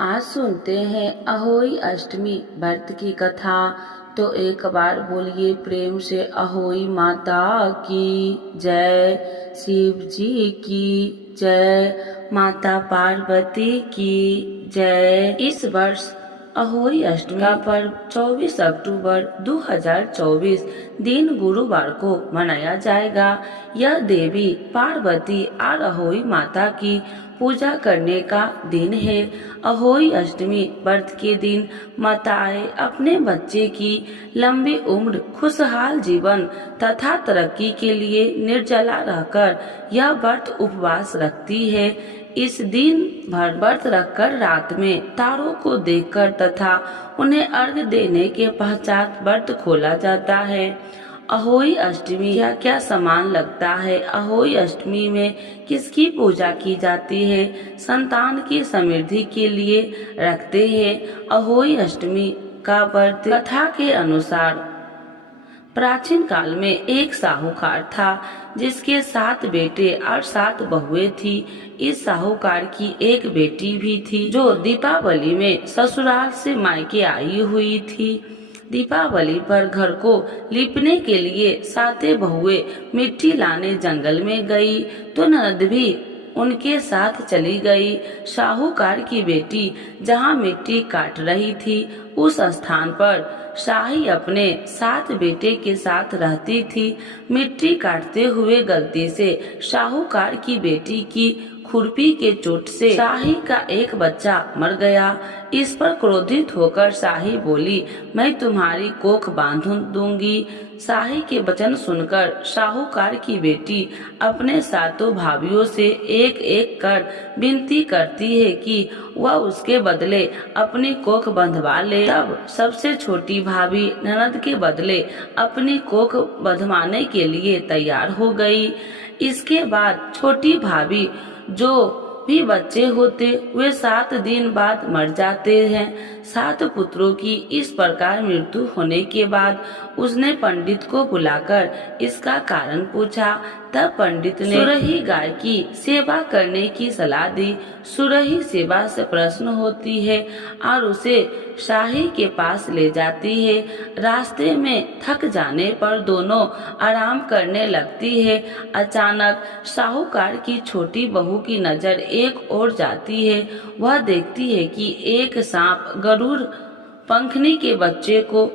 आज सुनते हैं अहोई अष्टमी व्रत की कथा। तो एक बार बोलिए प्रेम से अहोई माता की जय, शिव जी की जय, माता पार्वती की जय। इस वर्ष अहोई अष्टमी का पर्व 24 अक्टूबर 2024 दिन गुरुवार को मनाया जाएगा। यह देवी पार्वती और अहोई माता की पूजा करने का दिन है। अहोई अष्टमी व्रत के दिन माताएं अपने बच्चे की लंबी उम्र, खुशहाल जीवन तथा तरक्की के लिए निर्जला रहकर यह व्रत उपवास रखती है। इस दिन भर व्रत रखकर रात में तारों को देखकर तथा उन्हें अर्घ्य देने के पश्चात व्रत खोला जाता है। अहोई अष्टमी क्या क्या सामान लगता है, अहोई अष्टमी में किसकी पूजा की जाती है, संतान की समृद्धि के लिए रखते हैं। अहोई अष्टमी का व्रत कथा के अनुसार प्राचीन काल में एक साहूकार था जिसके 7 बेटे और 7 बहुएं थी। इस साहूकार की एक बेटी भी थी जो दीपावली में ससुराल से मायके आई हुई थी। दीपावली पर घर को लीपने के लिए 7 बहुएं मिट्टी लाने जंगल में गई तो ननद भी उनके साथ चली गई। साहूकार की बेटी जहाँ मिट्टी काट रही थी उस स्थान पर शाही अपने 7 बेटे के साथ रहती थी। मिट्टी काटते हुए गलती से साहूकार की बेटी की खुरपी के चोट से शाही का एक बच्चा मर गया। इस पर क्रोधित होकर शाही बोली, मैं तुम्हारी कोख बांध दूंगी। शाही के वचन सुनकर साहूकार की बेटी अपने 7 भाइयों से एक एक कर विनती करती है कि वह उसके बदले अपनी कोख बंधवा ले। तब सबसे छोटी भाभी ननद के बदले अपनी कोख बंधवाने के लिए तैयार हो गई। इसके बाद छोटी भाभी जो भी बच्चे होते वे 7 दिन बाद मर जाते हैं। 7 पुत्रों की इस प्रकार मृत्यु होने के बाद उसने पंडित को बुलाकर इसका कारण पूछा। तब पंडित ने सुरही गाय की सेवा करने की सलाह दी। सुरही सेवा से प्रसन्न होती है और उसे शाही के पास ले जाती है। रास्ते में थक जाने पर दोनों आराम करने लगती है। अचानक साहूकार की छोटी बहू की नजर एक ओर जाती है। वह देखती है कि एक सांप गरुड़ पंखनी के बच्चे को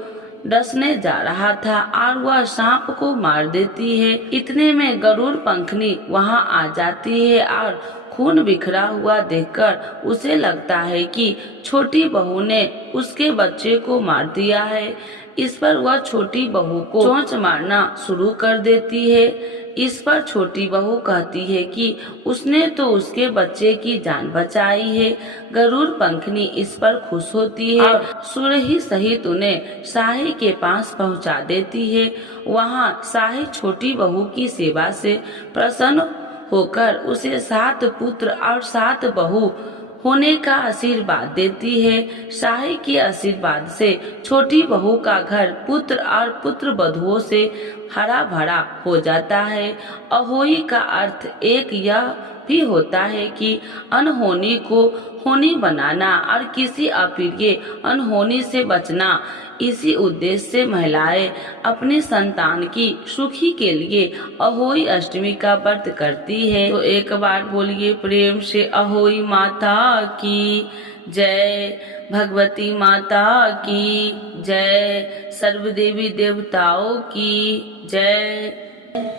डसने जा रहा था और वह सांप को मार देती है। इतने में गरुड़ पंखनी वहां आ जाती है और खून बिखरा हुआ देखकर उसे लगता है कि छोटी बहू ने उसके बच्चे को मार दिया है। इस पर वह छोटी बहू को चोंच मारना शुरू कर देती है। इस पर छोटी बहू कहती है कि उसने तो उसके बच्चे की जान बचाई है। गरुड़ पंखनी इस पर खुश होती है और सुरही सहित उन्हें शाही के पास पहुंचा देती है। वहां शाही छोटी बहू की सेवा से प्रसन्न होकर उसे 7 पुत्र और 7 बहू होने का आशीर्वाद देती है। शाही के आशीर्वाद से छोटी बहू का घर पुत्र और पुत्र वधुओं से हरा भरा हो जाता है। अहोई का अर्थ एक यह भी होता है कि अनहोनी को होनी बनाना और किसी अप्रिय अनहोनी से बचना। इसी उद्देश्य से महिलाएं अपनी संतान की सुखी के लिए अहोई अष्टमी का व्रत करती है। तो एक बार बोलिए प्रेम से अहोई माता की जय, भगवती माता की जय, सर्व देवी देवताओं की जय।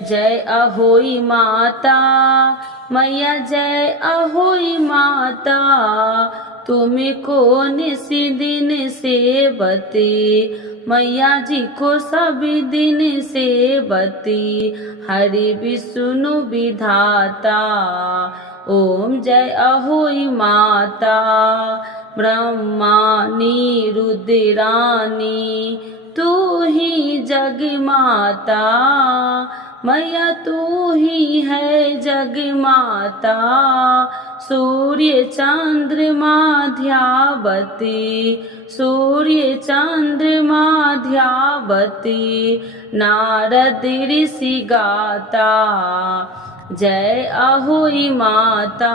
जय अहोई माता मैया, जय अहोई माता, तुमको निसी दिन सेवती, मैया जी को सभी दिन सेवती, हरि विष्णु विधाता। ओम जय अहोई माता, ब्रह्मानी रुद्रानी, तू ही जग माता, मैया तू ही है जग माता। सूर्य चंद्रमा ध्यावती, सूर्य चंद्रमा ध्यावती, नारद ऋषि गाता। जय अहोई माता,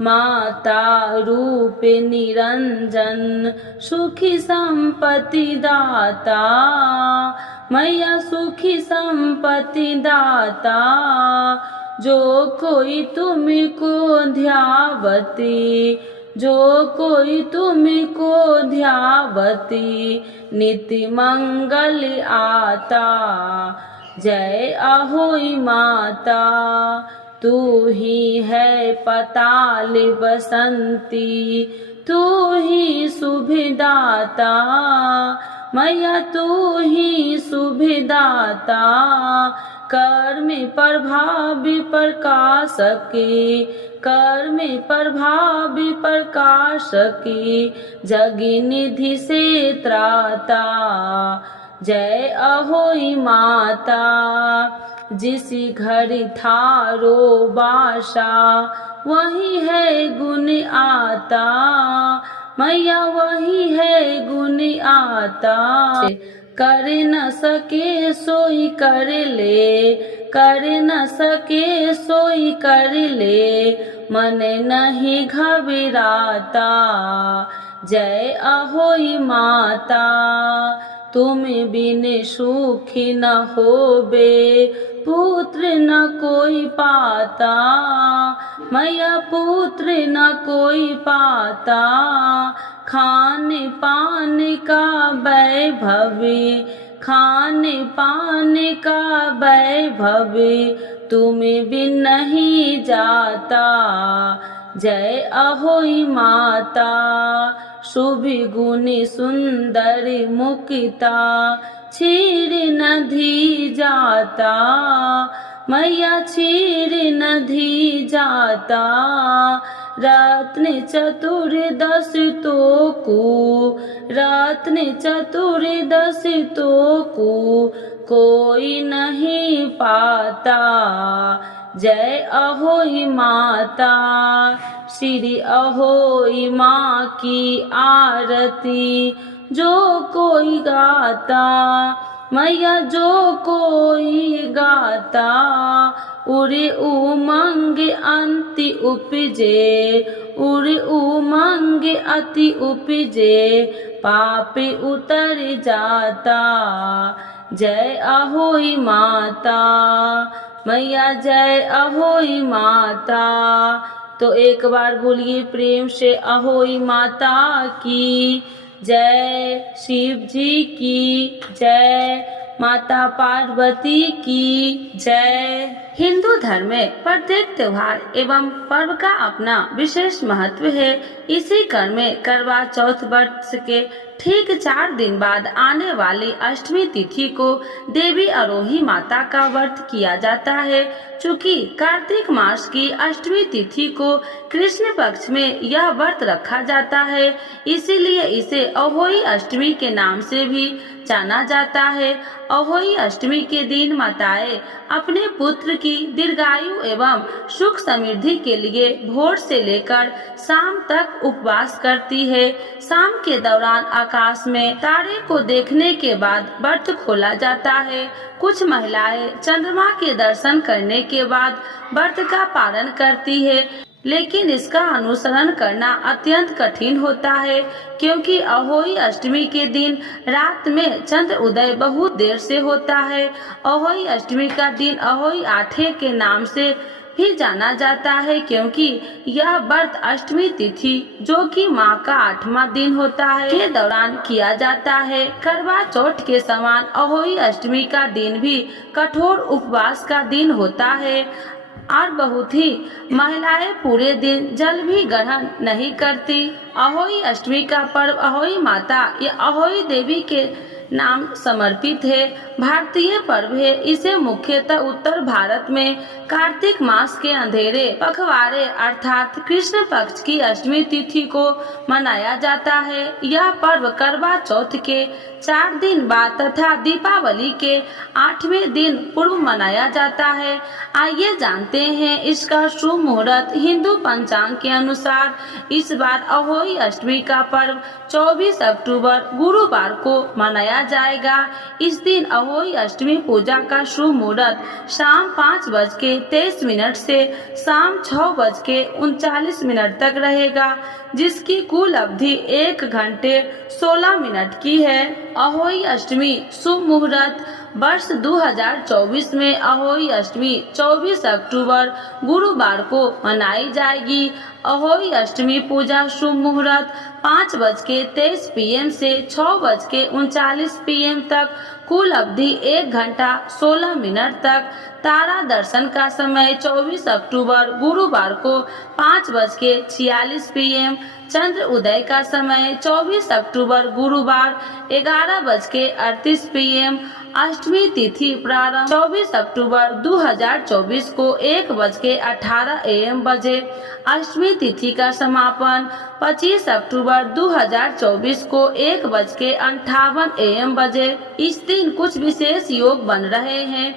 माता रूप निरंजन सुखी संपत्ति दाता, मैया सुखी संपत्ति दाता। जो कोई तुमको ध्यावती, जो कोई तुमको ध्यावती, नित्य मंगल आता। जय अहोई माता, तू ही है पताल बसंती, तू ही सुभिदाता, मैया तू ही सुभिदाता। कर्म प्रभाव प्रकाशकी, कर्म प्रभाव प्रकाशकी, जगी निधि से त्राता। जय अहोई माता, जिस घर थारो बासा, वही है गुण आता, मैया वही है गुण आता। कर न सके सोई कर ले, कर न सके सोई कर ले, मन नहीं घबराता। जय अहोई माता, तुम बिन सुखी न होबे, पुत्र न कोई पाता, मैया पुत्र न कोई पाता। खान पान का वैभव, खान पान का वैभव, तुम बिन नहीं जाता। जय अहोई माता, शुभ गुण सुंदर मुक्ता, क्षीर नदी जाता, मैया क्षीर नदी जाता। रत्न चतुर्दश तोकू, रत्न चतुर्दश तोकू, कोई नहीं पाता। जय अहोई माता, श्री अहोई माँ की आरती जो कोई गाता, मैया जो कोई गाता। उड़े उमंग अंति उपजे, उड़े उमंग अति उपजे, पाप उतर जाता। जय अहोई माता, मैया जय अहोई माता। तो एक बार बोलिए प्रेम से अहोई माता की जय, शिव जी की जय, माता पार्वती की जय। हिंदू धर्म में प्रत्येक त्योहार एवं पर्व का अपना विशेष महत्व है। इसी क्रम में करवा चौथ वर्ष के ठीक 4 दिन बाद आने वाली अष्टमी तिथि को देवी अरोही माता का व्रत किया जाता है। चूँकि कार्तिक मास की अष्टमी तिथि को कृष्ण पक्ष में यह व्रत रखा जाता है, इसीलिए इसे अहोई अष्टमी के नाम से भी जाना जाता है। अहोई अष्टमी के दिन माताएं अपने पुत्र की दीर्घायु एवं सुख समृद्धि के लिए भोर से लेकर शाम तक उपवास करती है। शाम के दौरान आकाश में तारे को देखने के बाद व्रत खोला जाता है। कुछ महिलाएं चंद्रमा के दर्शन करने के बाद व्रत का पालन करती है, लेकिन इसका अनुसरण करना अत्यंत कठिन होता है, क्योंकि अहोई अष्टमी के दिन रात में चंद्र उदय बहुत देर से होता है। अहोई अष्टमी का दिन अहोई आठे के नाम से भी जाना जाता है, क्योंकि यह व्रत अष्टमी तिथि जो कि माह का 8वां दिन होता है के दौरान किया जाता है। करवा चौथ के समान अहोई अष्टमी का दिन भी कठोर उपवास का दिन होता है और बहुत ही महिलाएं पूरे दिन जल भी ग्रहण नहीं करती। अहोई अष्टमी का पर्व अहोई माता या अहोई देवी के नाम समर्पित है। भारतीय पर्व है। इसे मुख्यतः उत्तर भारत में कार्तिक मास के अंधेरे पखवाड़े अर्थात कृष्ण पक्ष की अष्टमी तिथि को मनाया जाता है। यह पर्व करवा चौथ के 4 दिन बाद तथा दीपावली के 8वें दिन पूर्व मनाया जाता है। आइए जानते हैं इसका शुभ मुहूर्त। हिंदू पंचांग के अनुसार इस बार अहोई अष्टमी का पर्व 24 अक्टूबर गुरुवार को मनाया बनाया जाएगा। इस दिन अहोई अष्टमी पूजा का शुभ मुहूर्त शाम 5:23 से शाम 6:39 तक रहेगा, जिसकी कुल अवधि 1 घंटे 16 मिनट की है। अहोई अष्टमी शुभ मुहूर्त वर्ष 2024 में अहोई अष्टमी 24 अक्टूबर गुरुवार को मनाई जाएगी। अहोई अष्टमी पूजा शुभ मुहूर्त 5:23 PM से 6:39 PM तक, कुल अवधि 1 घंटा 16 मिनट तक। तारा दर्शन का समय 24 अक्टूबर गुरुवार को 5:46 PM। चंद्र उदय का समय 24 अक्टूबर गुरुवार 11:38 PM। अष्टमी तिथि प्रारंभ 24 अक्टूबर 2024 को 1:18 AM बजे। अष्टमी तिथि का समापन 25 अक्टूबर 2024 को 1:58 AM बजे। इस दिन कुछ विशेष योग बन रहे हैं।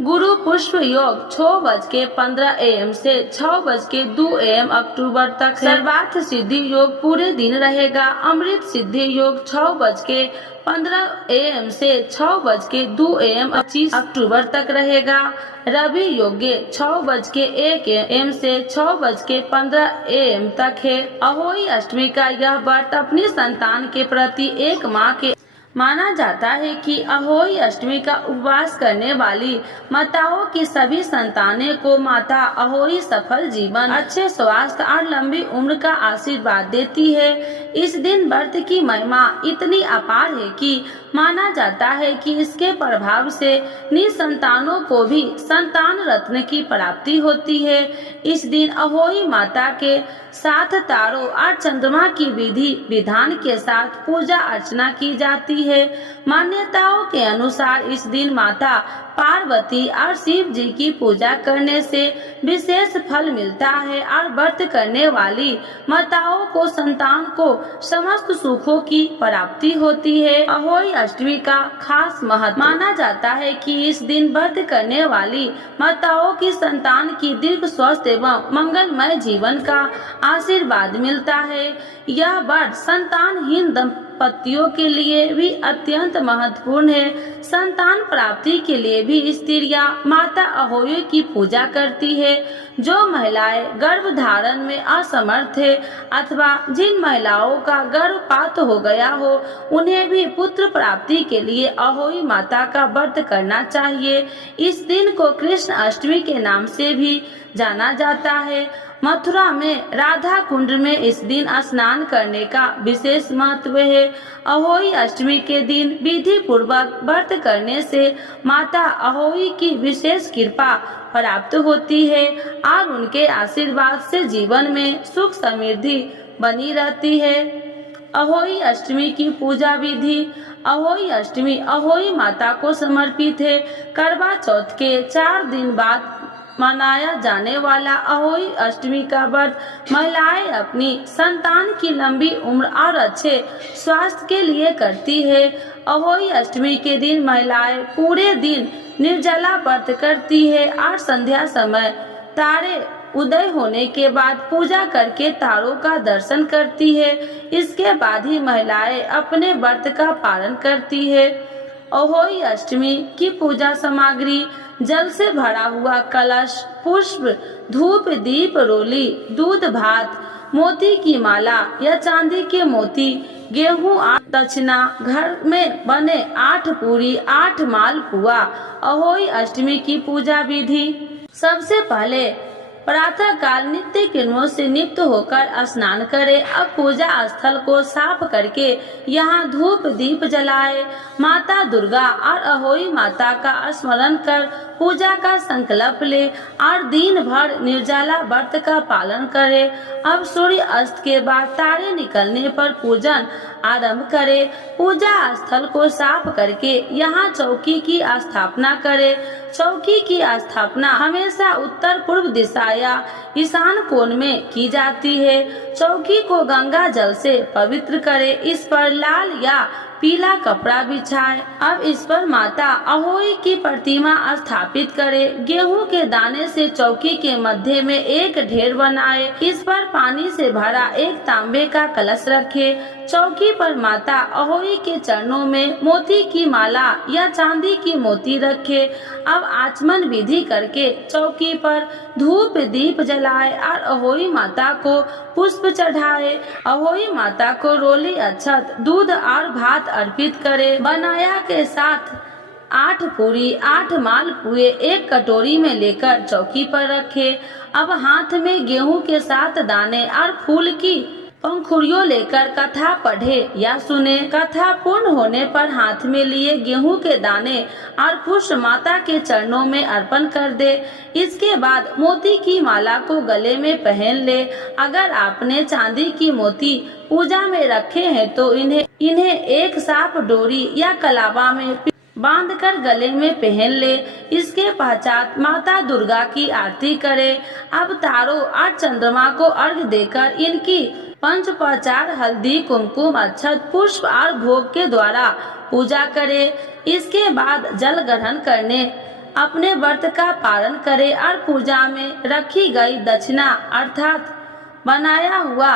गुरु पुष्प योग 6:15 AM से 6:02 AM अक्टूबर तक। सर्वार्थ सिद्धि योग पूरे दिन रहेगा। अमृत सिद्धि योग 6:15 AM से 6:02 AM 25 अक्टूबर तक रहेगा। रवि योग्य 6:01 AM से 6:15 AM तक है। अहोई अष्टमी का यह व्रत अपनी संतान के प्रति 1 माह के माना जाता है कि अहोई अष्टमी का उपवास करने वाली माताओं की सभी संतानें को माता अहोई सफल जीवन, अच्छे स्वास्थ्य और लंबी उम्र का आशीर्वाद देती है। इस दिन व्रत की महिमा इतनी अपार है कि माना जाता है कि इसके प्रभाव से निसंतानों को भी संतान रत्न की प्राप्ति होती है। इस दिन अहोई माता के साथ तारों और चंद्रमा की विधि विधान के साथ पूजा अर्चना की जाती है। मान्यताओं के अनुसार इस दिन माता पार्वती और शिव जी की पूजा करने से विशेष फल मिलता है और व्रत करने वाली माताओं को संतान को समस्त सुखों की प्राप्ति होती है। अहोई अष्टमी का खास महत्व माना जाता है कि इस दिन व्रत करने वाली माताओं की संतान की दीर्घ स्वस्थ एवं मंगलमय जीवन का आशीर्वाद मिलता है। यह व्रत संतानहीन दंपतियों के लिए भी अत्यंत महत्वपूर्ण है। संतान प्राप्ति के लिए भी स्त्रियां माता अहोई की पूजा करती है। जो महिलाएं गर्भ धारण में असमर्थ है अथवा जिन महिलाओं का गर्भपात हो गया हो, उन्हें भी पुत्र प्राप्ति के लिए अहोई माता का व्रत करना चाहिए। इस दिन को कृष्ण अष्टमी के नाम से भी जाना जाता है। मथुरा में राधा कुंड में इस दिन स्नान करने का विशेष महत्व है। अहोई अष्टमी के दिन विधि पूर्वक व्रत करने से माता अहोई की विशेष कृपा प्राप्त होती है और उनके आशीर्वाद से जीवन में सुख समृद्धि बनी रहती है। अहोई अष्टमी की पूजा विधि। अहोई अष्टमी अहोई माता को समर्पित है। करवा चौथ के 4 दिन बाद मनाया जाने वाला अहोई अष्टमी का व्रत महिलाएं अपनी संतान की लंबी उम्र और अच्छे स्वास्थ्य के लिए करती है। अहोई अष्टमी के दिन महिलाएं पूरे दिन निर्जला व्रत करती है और संध्या समय तारे उदय होने के बाद पूजा करके तारों का दर्शन करती है। इसके बाद ही महिलाएं अपने व्रत का पालन करती है। अहोई अष्टमी की पूजा सामग्री: जल से भरा हुआ कलश, पुष्प, धूप, दीप, रोली, दूध भात, मोती की माला या चांदी के मोती, गेहूं और दक्षिणा, घर में बने 8 पूरी, 8 मालपुआ। अहोई अष्टमी की पूजा विधि: सबसे पहले प्रातः काल नित्य कर्मों से नियुक्त होकर स्नान करें। अब पूजा स्थल को साफ करके यहाँ धूप दीप जलाए। माता दुर्गा और अहोई माता का स्मरण कर पूजा का संकल्प ले और दिन भर निर्जला व्रत का पालन करे। अब सूर्य अस्त के बाद तारे निकलने पर पूजन आरंभ करे। पूजा स्थल को साफ करके यहाँ चौकी की स्थापना करे। चौकी की स्थापना हमेशा उत्तर पूर्व दिशा या ईशान कोण में की जाती है। चौकी को गंगा जल से पवित्र करे। इस पर लाल या पीला कपड़ा बिछाए। अब इस पर माता अहोई की प्रतिमा स्थापित करे। गेहूं के दाने से चौकी के मध्य में एक ढेर बनाए। इस पर पानी से भरा एक तांबे का कलश रखे। चौकी पर माता अहोई के चरणों में मोती की माला या चांदी की मोती रखे। अब आचमन विधि करके चौकी पर धूप दीप जलाए और अहोई माता को पुष्प चढ़ाए। अहोई माता को रोली अक्षत दूध और भात अर्पित करे। बनाया के साथ 8 पूरी 8 मालपुए एक कटोरी में लेकर चौकी पर रखे। अब हाथ में गेहूं के 7 दाने और फूल की पंखुड़ियों लेकर कथा पढ़े या सुने। कथा पूर्ण होने पर हाथ में लिए गेहूं के दाने और पुष्प माता के चरणों में अर्पण कर दे। इसके बाद मोती की माला को गले में पहन ले। अगर आपने चांदी की मोती पूजा में रखे हैं तो इन्हें एक साफ डोरी या कलावा में बांधकर गले में पहन ले। इसके पश्चात माता दुर्गा की आरती करे। अब तारों और चंद्रमा को अर्घ्य देकर इनकी पंचोपचार हल्दी कुमकुम अक्षत पुष्प और भोग के द्वारा पूजा करे। इसके बाद जल ग्रहण करने अपने व्रत का पालन करे और पूजा में रखी गई दक्षिणा अर्थात बनाया हुआ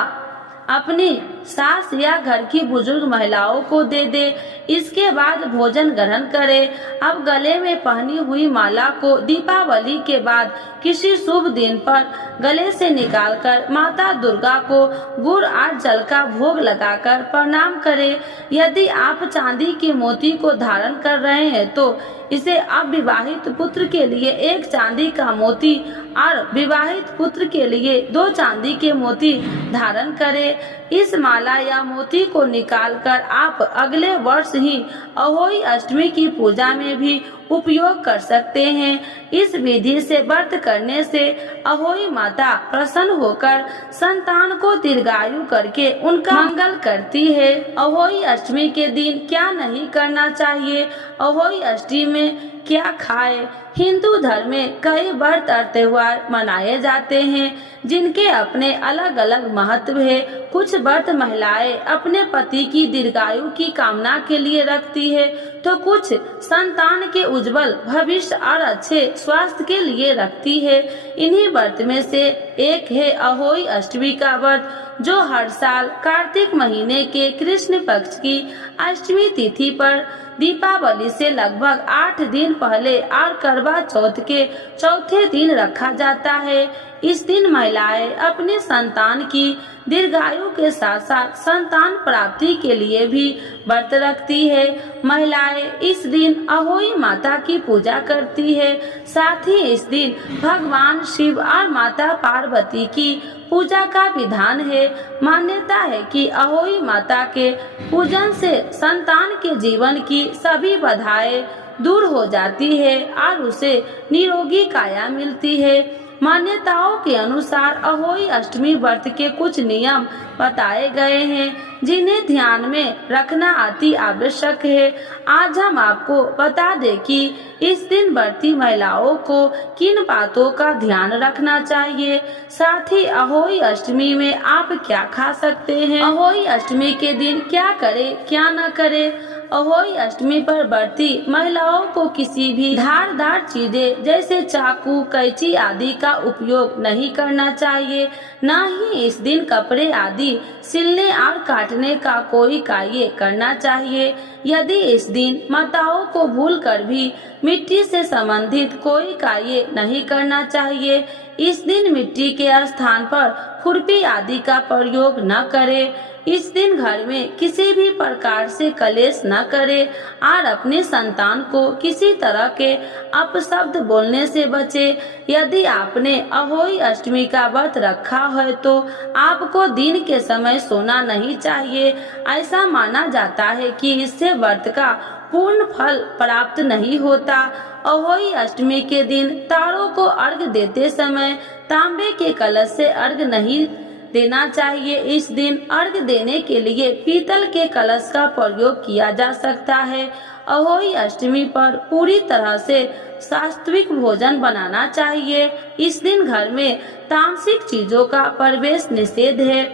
अपनी सास या घर की बुजुर्ग महिलाओं को दे दे। इसके बाद भोजन ग्रहण करे। अब गले में पहनी हुई माला को दीपावली के बाद किसी शुभ दिन पर गले से निकालकर माता दुर्गा को गुड़ और जल का भोग लगाकर प्रणाम करे। यदि आप चांदी के मोती को धारण कर रहे हैं तो इसे अविवाहित पुत्र के लिए 1 चांदी का मोती और विवाहित पुत्र के लिए 2 चांदी के मोती धारण करें। इस माला या मोती को निकालकर आप अगले वर्ष ही अहोई अष्टमी की पूजा में भी उपयोग कर सकते हैं। इस विधि से व्रत करने से अहोई माता प्रसन्न होकर संतान को दीर्घायु करके उनका मंगल करती है। अहोई अष्टमी के दिन क्या नहीं करना चाहिए, अहोई अष्टमी में क्या खाए। हिंदू धर्म में कई व्रत और त्योहार मनाए जाते हैं जिनके अपने अलग अलग महत्व है। कुछ व्रत महिलाएं अपने पति की दीर्घायु की कामना के लिए रखती है तो कुछ संतान के उज्जवल भविष्य और अच्छे स्वास्थ्य के लिए रखती है। इन्हीं व्रत में से एक है अहोई अष्टमी का व्रत जो हर साल कार्तिक महीने के कृष्ण पक्ष की अष्टमी तिथि पर दीपावली से लगभग 8 दिन पहले और करवा चौथ के चौथे दिन रखा जाता है। इस दिन महिलाएं अपने संतान की दीर्घायु के साथ साथ संतान प्राप्ति के लिए भी व्रत रखती है। महिलाएं इस दिन अहोई माता की पूजा करती है। साथ ही इस दिन भगवान शिव और माता पार्वती की पूजा का विधान है। मान्यता है कि अहोई माता के पूजन से संतान के जीवन की सभी बाधाएं दूर हो जाती है और उसे निरोगी काया मिलती है। मान्यताओं के अनुसार अहोई अष्टमी व्रत के कुछ नियम बताए गए हैं जिन्हें ध्यान में रखना अति आवश्यक है। आज हम आपको बता दें कि इस दिन व्रती महिलाओं को किन बातों का ध्यान रखना चाहिए, साथ ही अहोई अष्टमी में आप क्या खा सकते हैं, अहोई अष्टमी के दिन क्या करें क्या न करें। अहोई अष्टमी पर व्रती महिलाओं को किसी भी धारदार चीजें जैसे चाकू कैंची आदि का उपयोग नहीं करना चाहिए। न ही इस दिन कपड़े आदि सिलने और काटने का कोई कार्य करना चाहिए। यदि इस दिन माताओं को भूलकर भी मिट्टी से संबंधित कोई कार्य नहीं करना चाहिए। इस दिन मिट्टी के स्थान पर खुरपी आदि का प्रयोग न करें। इस दिन घर में किसी भी प्रकार से कलेश न करें और अपने संतान को किसी तरह के अपशब्द बोलने से बचे। यदि आपने अहोई अष्टमी का व्रत रखा है तो आपको दिन के समय सोना नहीं चाहिए। ऐसा माना जाता है कि इससे व्रत का पूर्ण फल प्राप्त नहीं होता। अहोई अष्टमी के दिन तारों को अर्घ्य देते समय तांबे के कलश से अर्घ्य नहीं देना चाहिए। इस दिन अर्घ्य देने के लिए पीतल के कलश का प्रयोग किया जा सकता है। अहोई अष्टमी पर पूरी तरह से सात्विक भोजन बनाना चाहिए। इस दिन घर में तामसिक चीजों का प्रवेश निषेध है।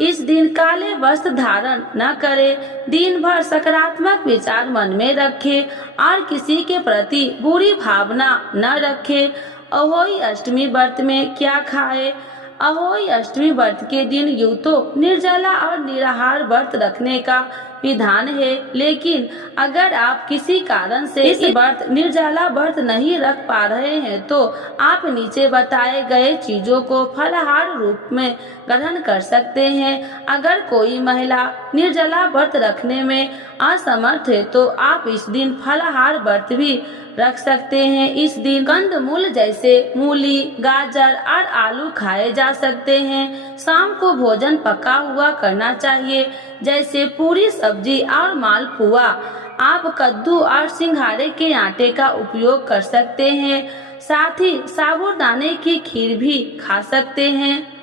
इस दिन काले वस्त्र धारण न करें। दिन भर सकारात्मक विचार मन में रखें और किसी के प्रति बुरी भावना न रखें। अहोई अष्टमी व्रत में क्या खाएं? अहोई अष्टमी व्रत के दिन यूं तो निर्जला और निराहार व्रत रखने का विधान है, लेकिन अगर आप किसी कारण से इस व्रत निर्जला व्रत नहीं रख पा रहे हैं तो आप नीचे बताए गए चीजों को फलाहार रूप में ग्रहण कर सकते हैं। अगर कोई महिला निर्जला व्रत रखने में असमर्थ है तो आप इस दिन फलाहार व्रत भी रख सकते हैं। इस दिन कंदमूल जैसे मूली, गाजर और आलू खाए जा सकते हैं। शाम को भोजन पका हुआ करना चाहिए, जैसे पूरी, सब्जी और मालपुआ। आप कद्दू और सिंघाड़े के आटे का उपयोग कर सकते हैं। साथ ही साबूदाने की खीर भी खा सकते हैं।